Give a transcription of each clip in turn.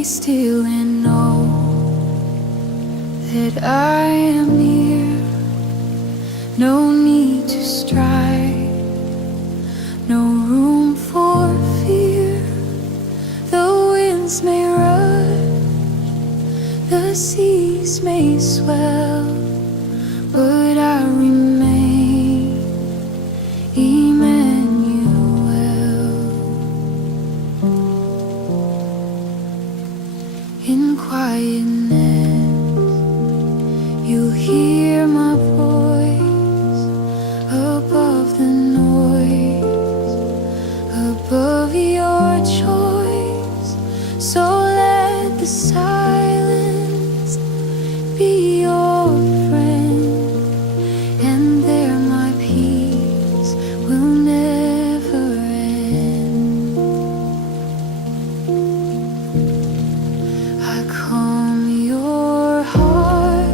Be still and know that I am near. No need to strive, no room for fear. The winds may rush, the seas may swell, but I remain Emmanuel. In quietness you'll hear my voice above the noise, above your choice. So let the silence be your friend, and there my peace will never end. I calm your heart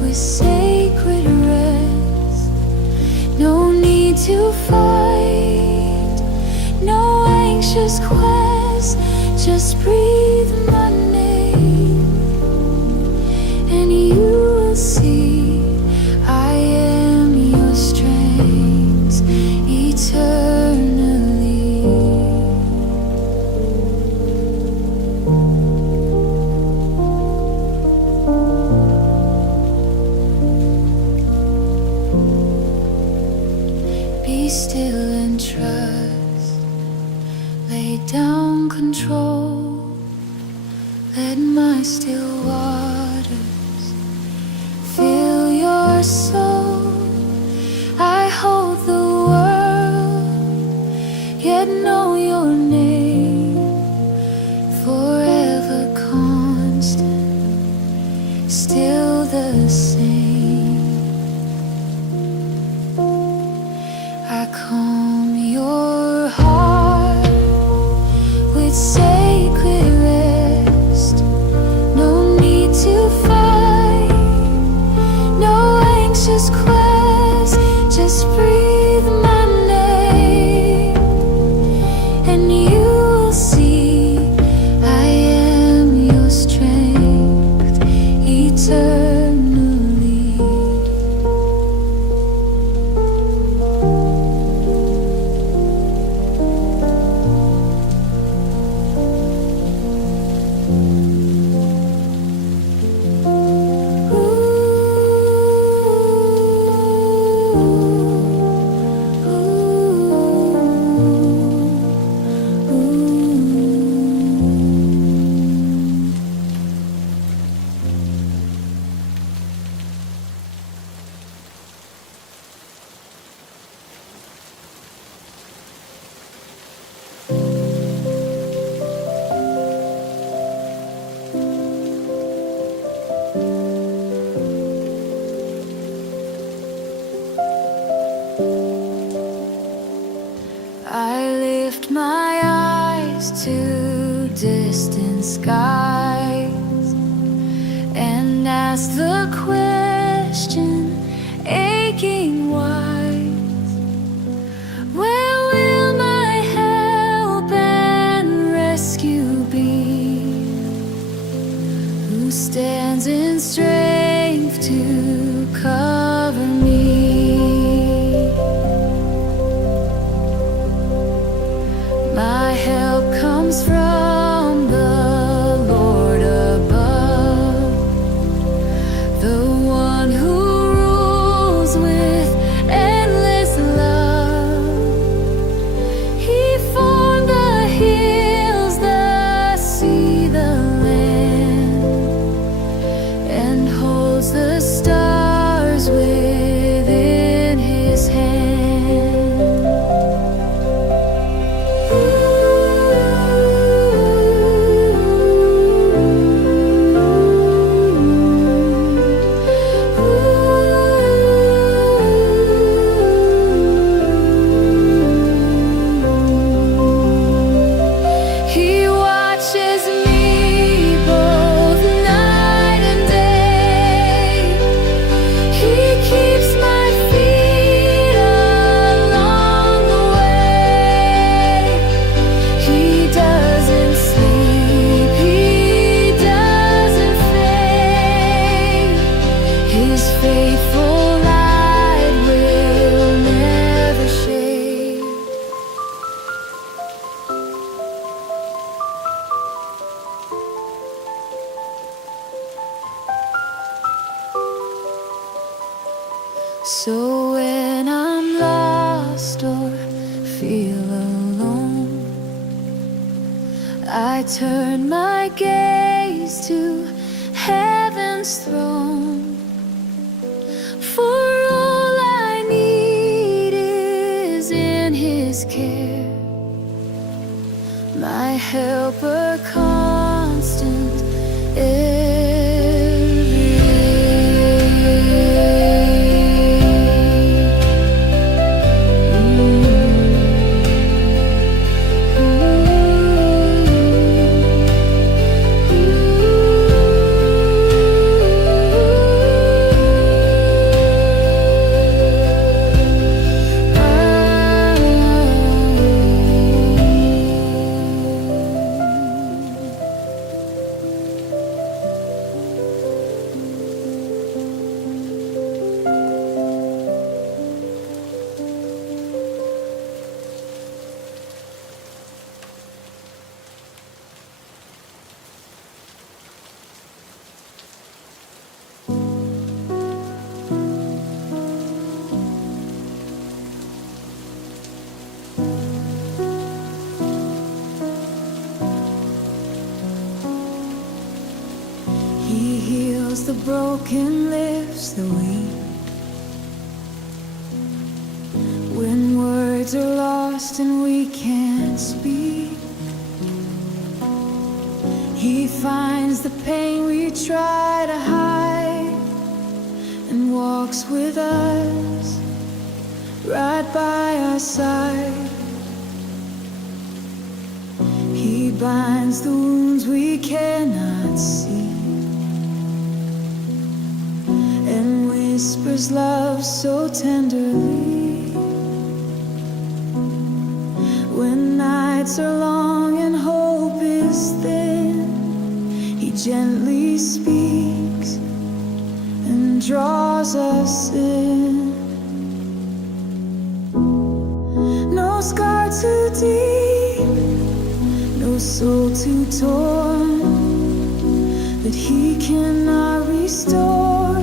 with sacred rest. No need to fight, no anxious quest. Just breathe my name, and you will see I am your strength eternally. Be still and trust, lay down control, let my still waters fill your soul. I hold the world, yet know your name, forever constant, still the same. I calm your heart with sacred rest. No need to fight, no anxious quest. Just breathe my name, and you will see I am your strength eternally. I lift my eyes to distant skies and ask the question, aching wise, where will my help and rescue be? Who stands in strength to cover me? My help comes from the Lord above, the one who rules with endless love. He formed the hills, the sea, the land, and holds the stars So when I'm lost or feel alone, I turn my gaze to heaven's throne. For all I need is in His care, my helper constant He heals the broken, lifts the weak. When words are lost and we can't speak, He finds the pain we try to hide and walks with us right by our side. He binds the wounds we cannot see and whispers love so tenderly. When nights are long and hope is thin, He gently speaks and draws us in. No scar too deep, no soul too torn that He cannot restore,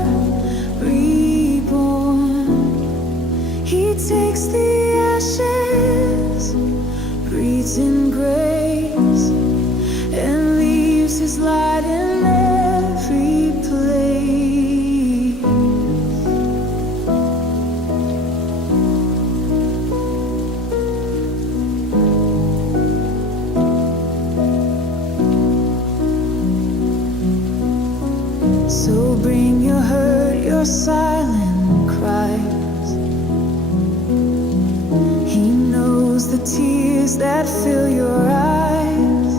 reborn. He takes the ashes, breathes in grace, and leaves His light in every place. So bring your hurt, your silent cries. He knows the tears that fill your eyes.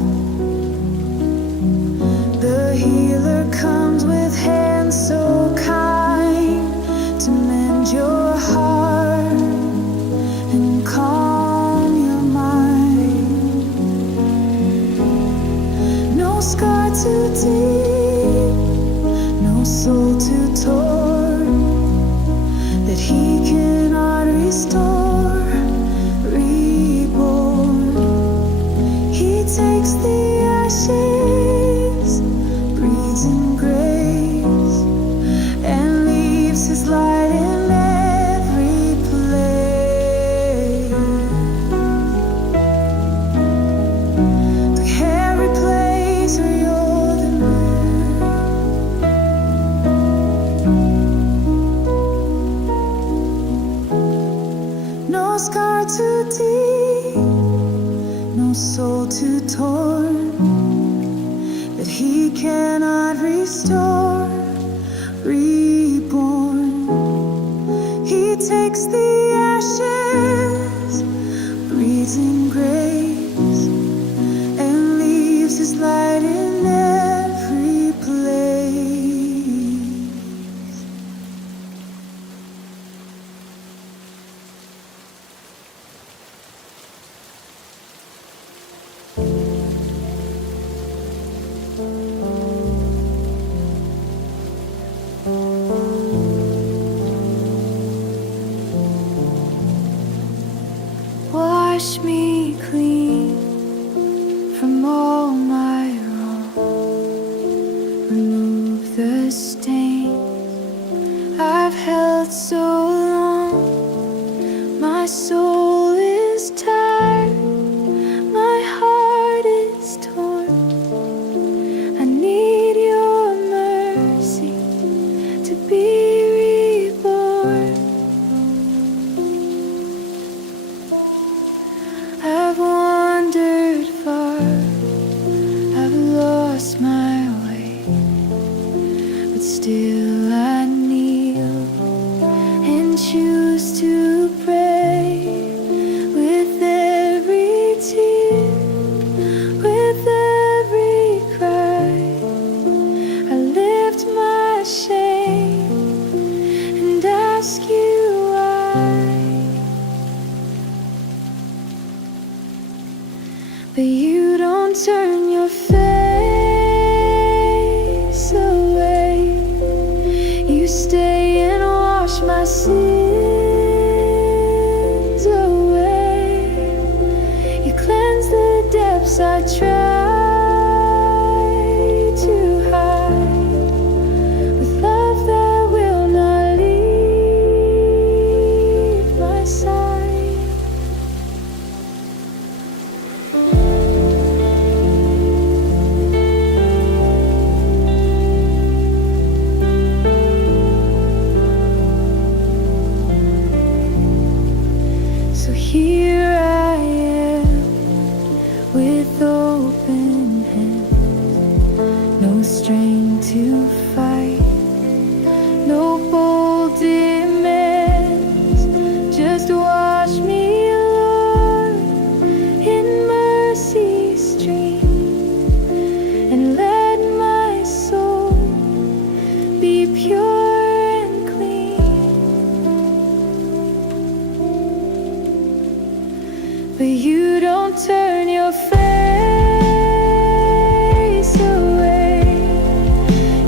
The healer comes with hands so kind to mend your heart and calm your mind. No scar too deep, no soul too torn that He cannot restore, reborn. He takes the ashes, breathes in grace, and leaves His light in every place. To every place where you're the no scar too deep, no soul too torn that He cannot restore, reborn. He takes the ashes, breathes in grace, and leaves His light in every place. Wash me clean from all my wrong. Remove the stains I've held so long. still I kneel and choose to pray with every tear, with every cry. I lift my shame and ask you why. But you don't turn your face away. You stay and wash my sins away. You cleanse the depths I try to hide, with love that will not leave my side. So here I am with open hands, no strength to fight, no bold demands. Just wash me, Lord, in mercy's stream, and let my soul be pure and clean. But you don't turn your face away.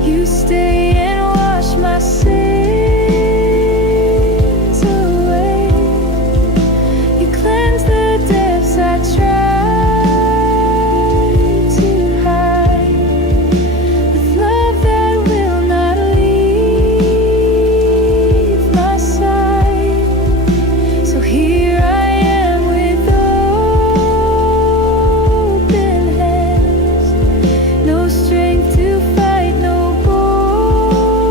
You stay and wash my sins away. You cleanse the depths I try to hide, with love that will not leave my side. So here I am with open hands, no strength to fight, no bold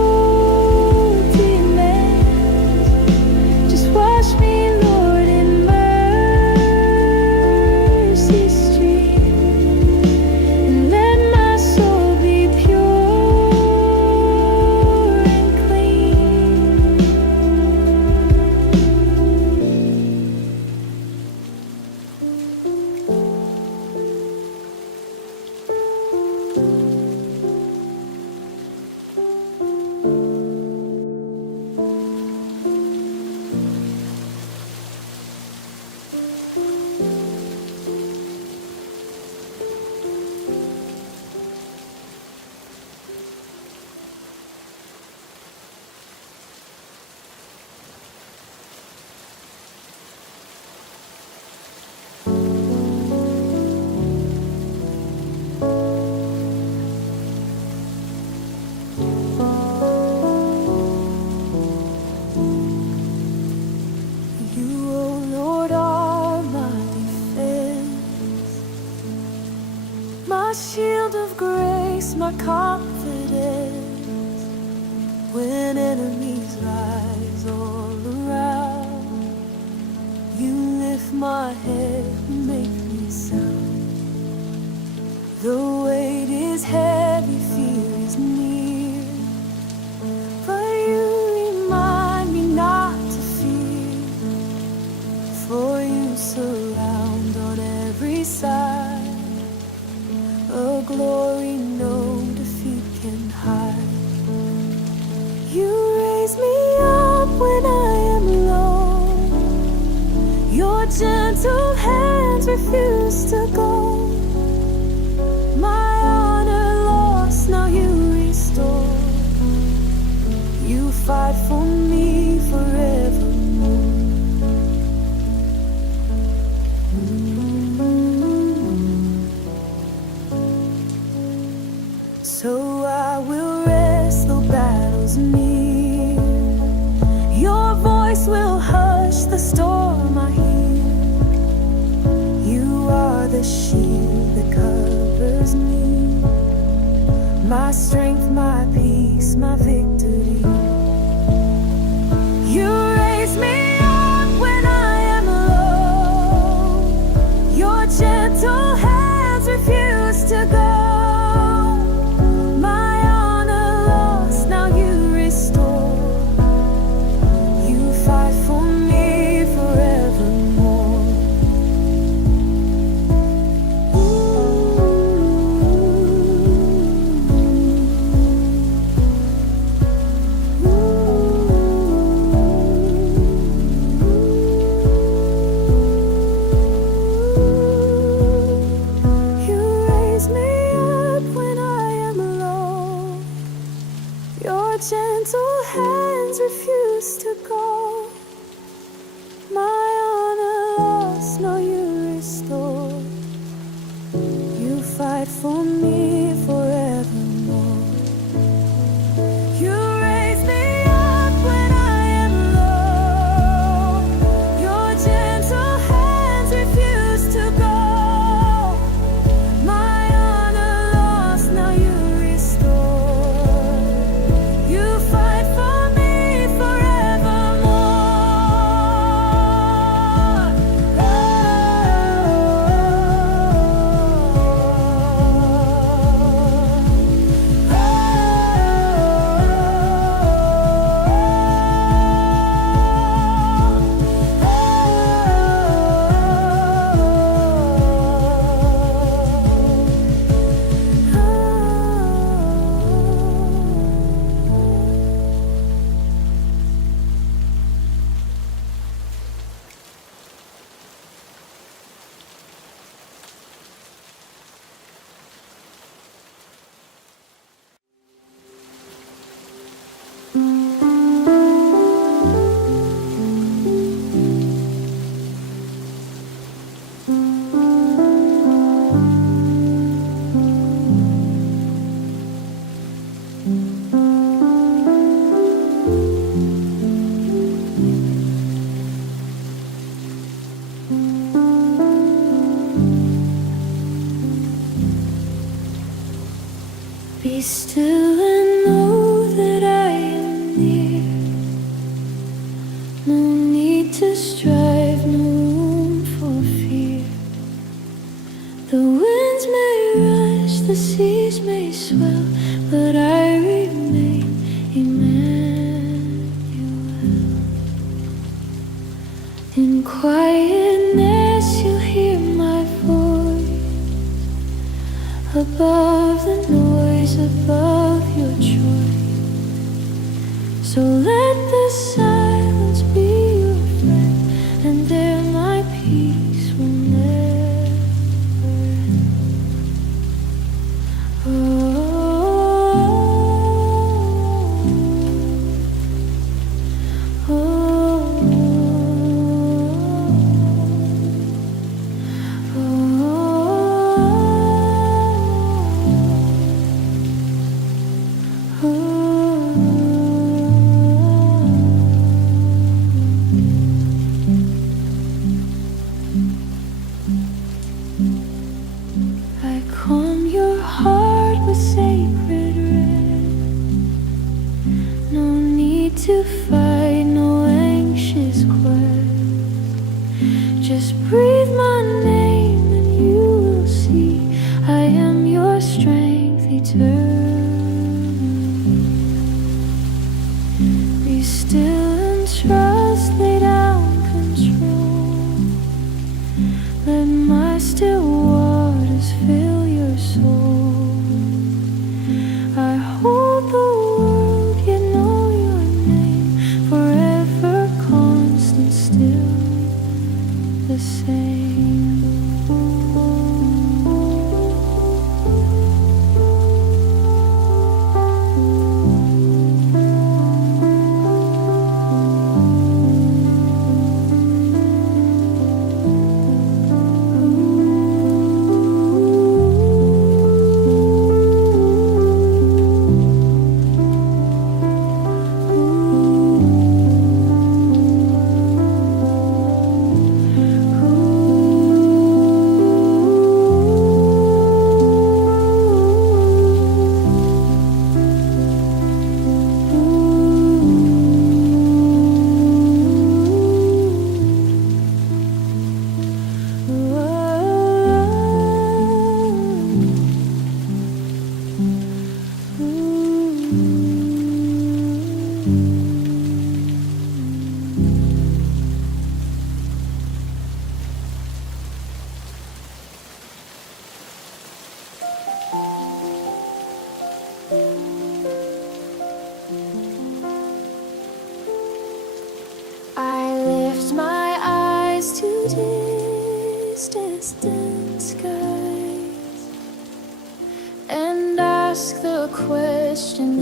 demands. Just wash me, Lord, in mercy's stream, and let my soul be pure and clean. You, oh Lord, are my defense, my shield of grace, my confidence. When enemies rise all around, you lift my head and make me sound. The weight is heavy, fear is near, but you remind me not to fear, for you surround on every side, a glory no defeat can hide. You raise me up when I am low, your gentle hands refuse to go. My honor lost, now you restore. You fight for me forevermore. So I will rest though battles near. Your voice will hush the storm I hear. You are the shield that covers me, my strength, my peace, my victory. You raise me up when I am low, your gentle hands refuse to go. My honor lost, now Your gentle hands refuse to go. My honor lost, now you restore. You fight for me forevermore. You raise me up when I am low. Your gentle hands refuse to go. My honor lost, now you restore. You fight for me forevermore. Be still and know that I am near. No need to strive, no room for fear. The winds may rush, the seas may swell, but I remain Emmanuel. In quietness you hear my voice, above the noise, above your choice. So let the silence be your friend, and there my peace will never end. I calm your heart with sacred rest. No need to fight, no anxious quest. Just breathe my name and you will see I am your strength eternally. Be still and trust, lay down control. Let my still waters fill your soul. I hold the world, yet know your name, forever constant, still the same. I lift my eyes to distant skies and ask the question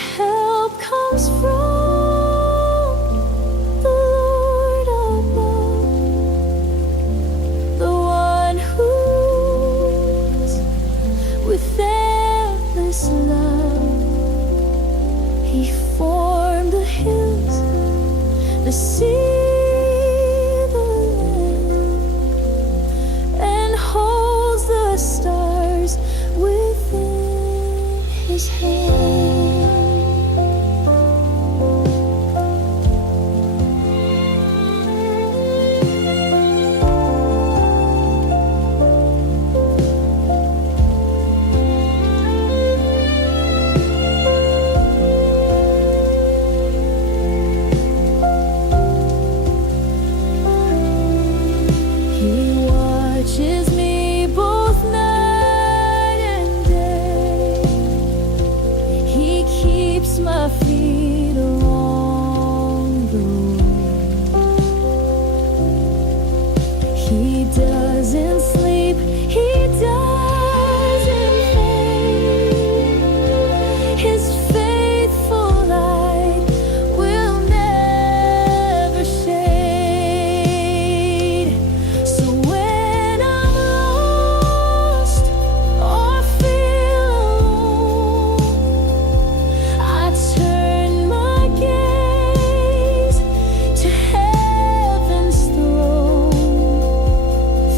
help comes from the Lord above, the one who's with endless love. He formed the hills, the sea, the land, and holds the stars within his hand. He watches me both night and day. He keeps my feet along the way. He doesn't sleep, he doesn't fade. His faithful light will never shade. So when I'm lost or feel alone, I turn my gaze to heaven's throne.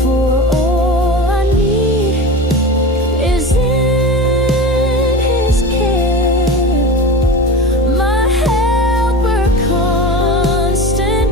For all I need is in his care, my helper constant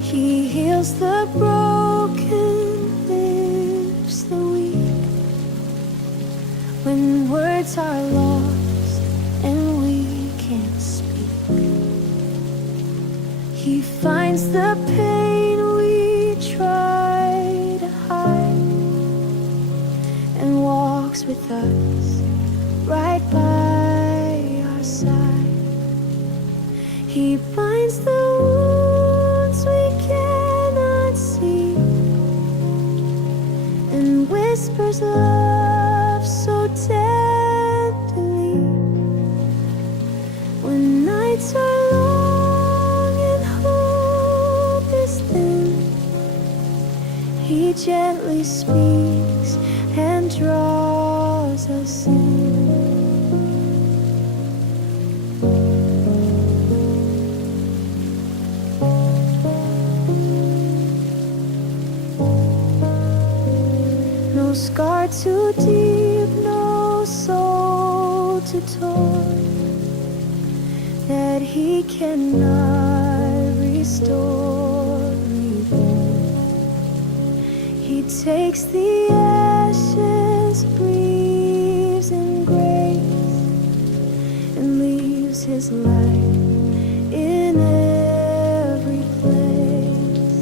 He heals the broken, lifts the weak. When words are lost and we can't speak, he finds the pain we try to hide and walks with us right by our side. He binds the wounds we cannot see and whispers love so tenderly. When nights are long and hope is thin, he gently speaks and draws us in. No scar too deep, no soul too torn, that he cannot restore, reborn. He takes the ashes, breathes in grace, and leaves his light in every place.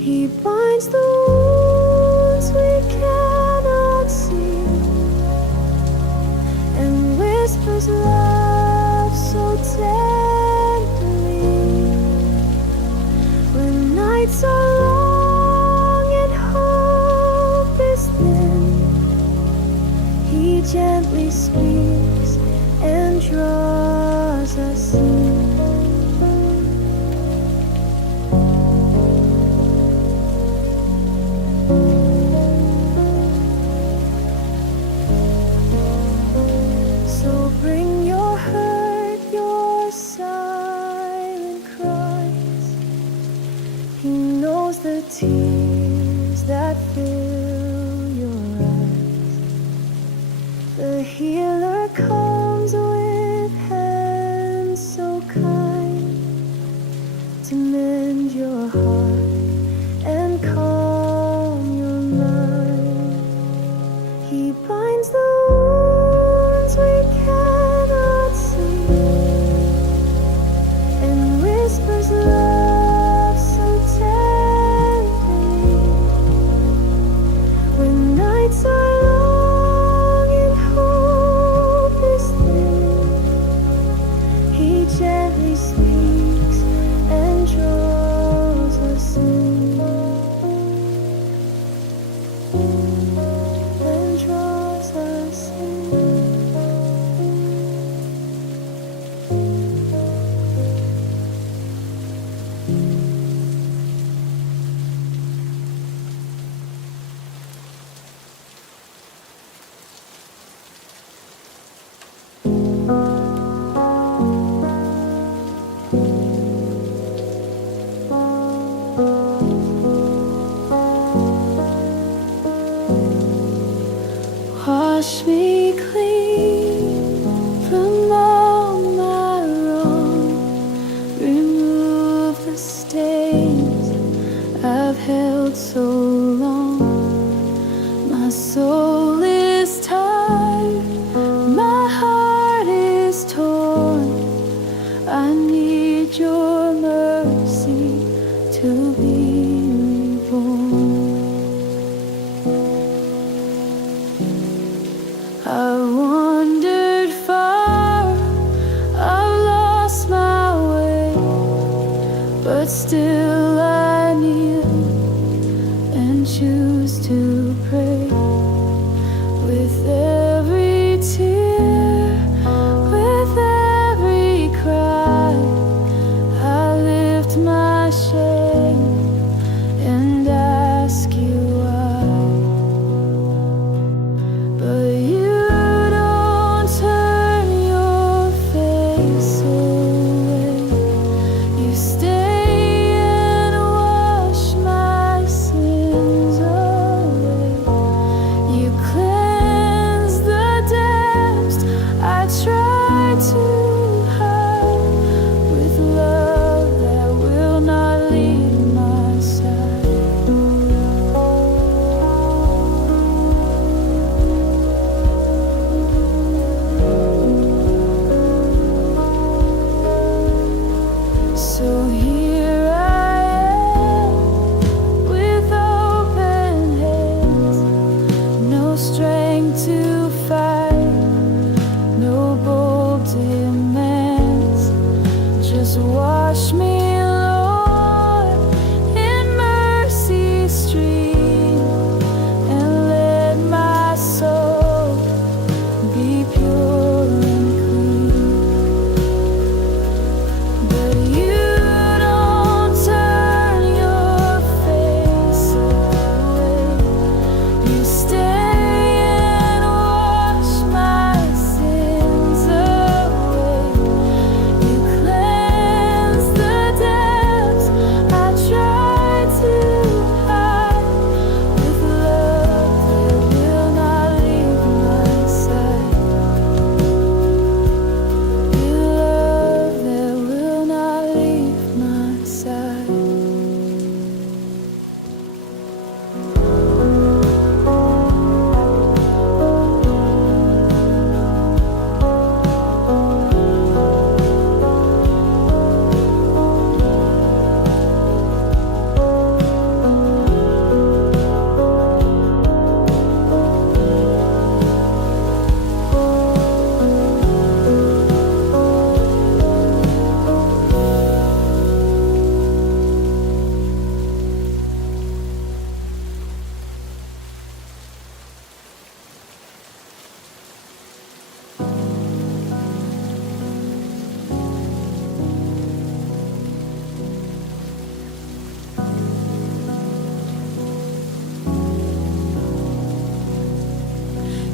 He binds the wounds we cannot see and whispers love so tenderly. When nights are long and hope is thin, He knows the tears that fill your eyes. The healer comes with hands so kind to mend your heart and calm your mind. He binds the wounds we cannot see and whispers love so tenderly. When nights are long and hope is thin, He gently speaks and draws us in, and draws us in. Wash me clean from all my wrong. Remove the stains I've held so long. My soul is tired, my heart is torn. I need your mercy to be reborn. I've wandered far, I've lost my way, but still I kneel and choose to pray. With every tear, with every cry, I lift my shame and ask you why. But you don't turn your face away. You stay and wash my sins away. You cleanse the depths I try to hide, with love that will not leave my side. So here I am with open hands, no strength to fight, no bold demands. Just wash me, Lord, in mercy stream, and let my soul be pure and clean. But you don't turn your face away. You stay and wash my sins away. You cleanse the depths I try to hide, with love that will not leave my side. With love that will not leave my side.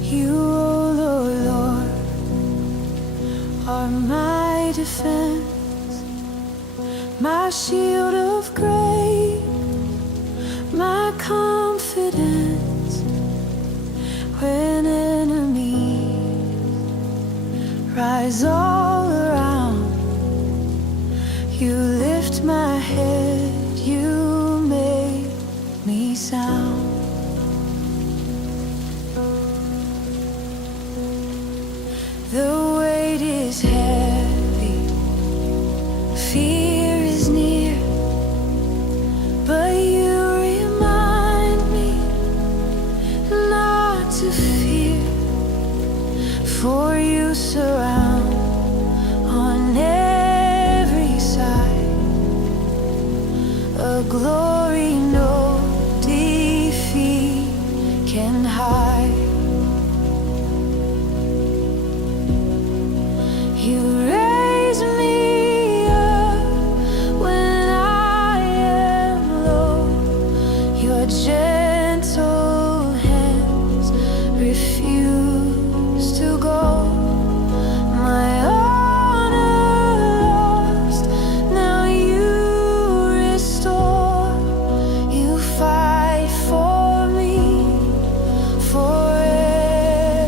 You, oh Lord, are my defense, my shield of grace. skies all around. You lift my head, you make me sound. The weight is heavy, fear is near, but you remind me not to fear, for you surround on every side, a glory no defeat can hide. You raise me up when I am low. Your gentle hands refuse to go. My honor lost, now you restore. You fight for me forevermore.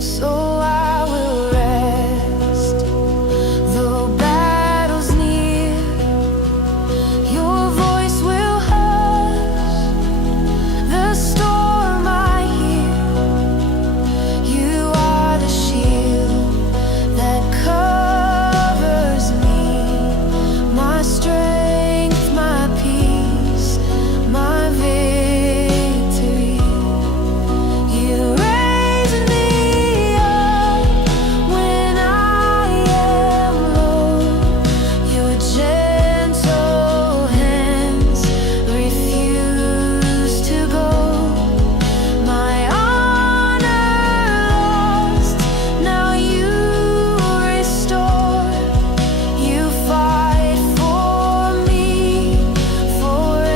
So I will rest, though battle's near. Your voice will hush the storm I hear. You are the shield that covers me, my strength, my peace, my victory. You raise me up when I am low. Your gentle hands refuse to go. My honor lost, now you restore. You fight for me forevermore.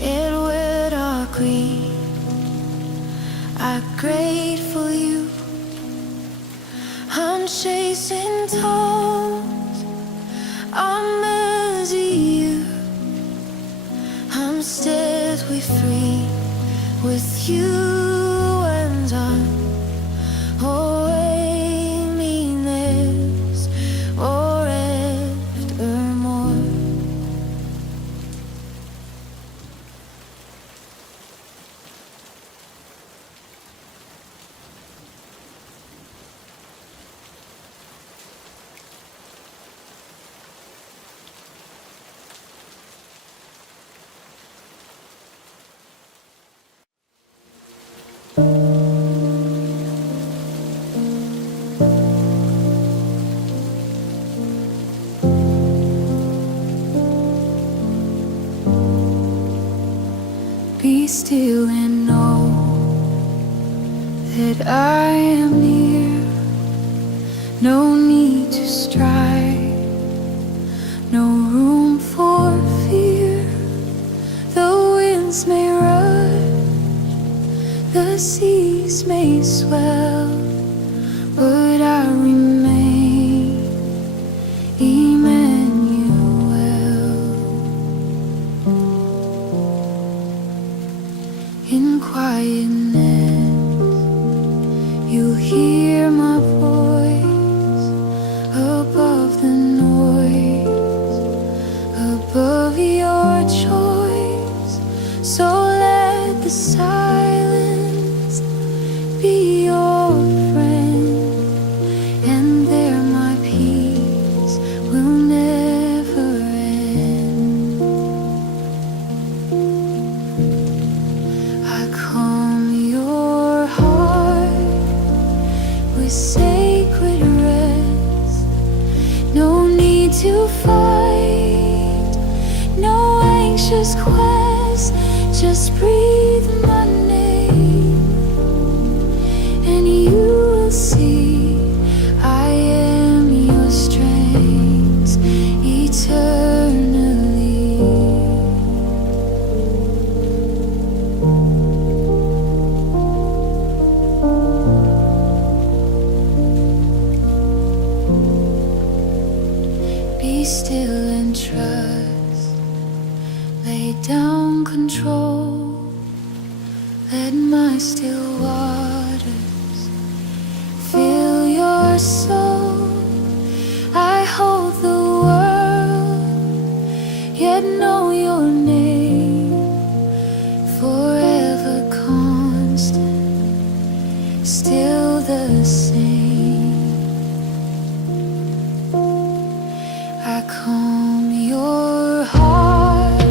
Edward our Queen, I grateful you. I'm chasing tones, I'm as you. I'm steadily free with you and away meanness or evermore. Be still and know that I am near. No need to strive, no room for fear. The winds may rush, the seas may swell, but I remain Emmanuel. In quietness, you'll hear my voice above the noise, above your choice. So let the silence be your friend, and there my peace will never end. I calm your heart with sacred rest. No need to fight, no anxious quest. Just breathe my name, and you will see I am your strength eternally. Let my still waters fill your soul. I hold the world, yet know your name. Forever constant, still the same. I calm your heart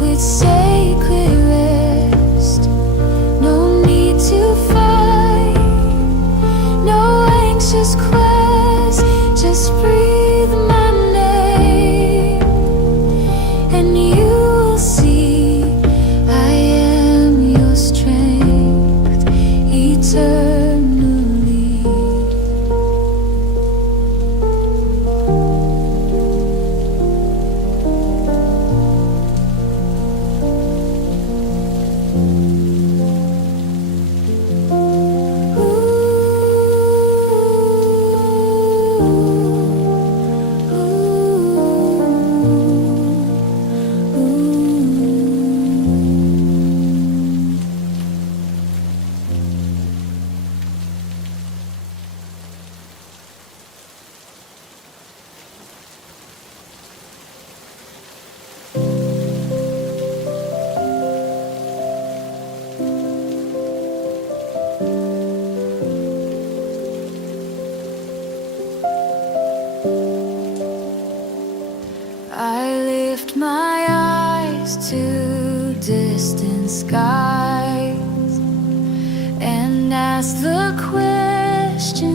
with sacred rest. No need to fight, no anxious quest. Just breathe my name, and you'll see I am your strength eternally. I lift my eyes to distant skies and ask the question,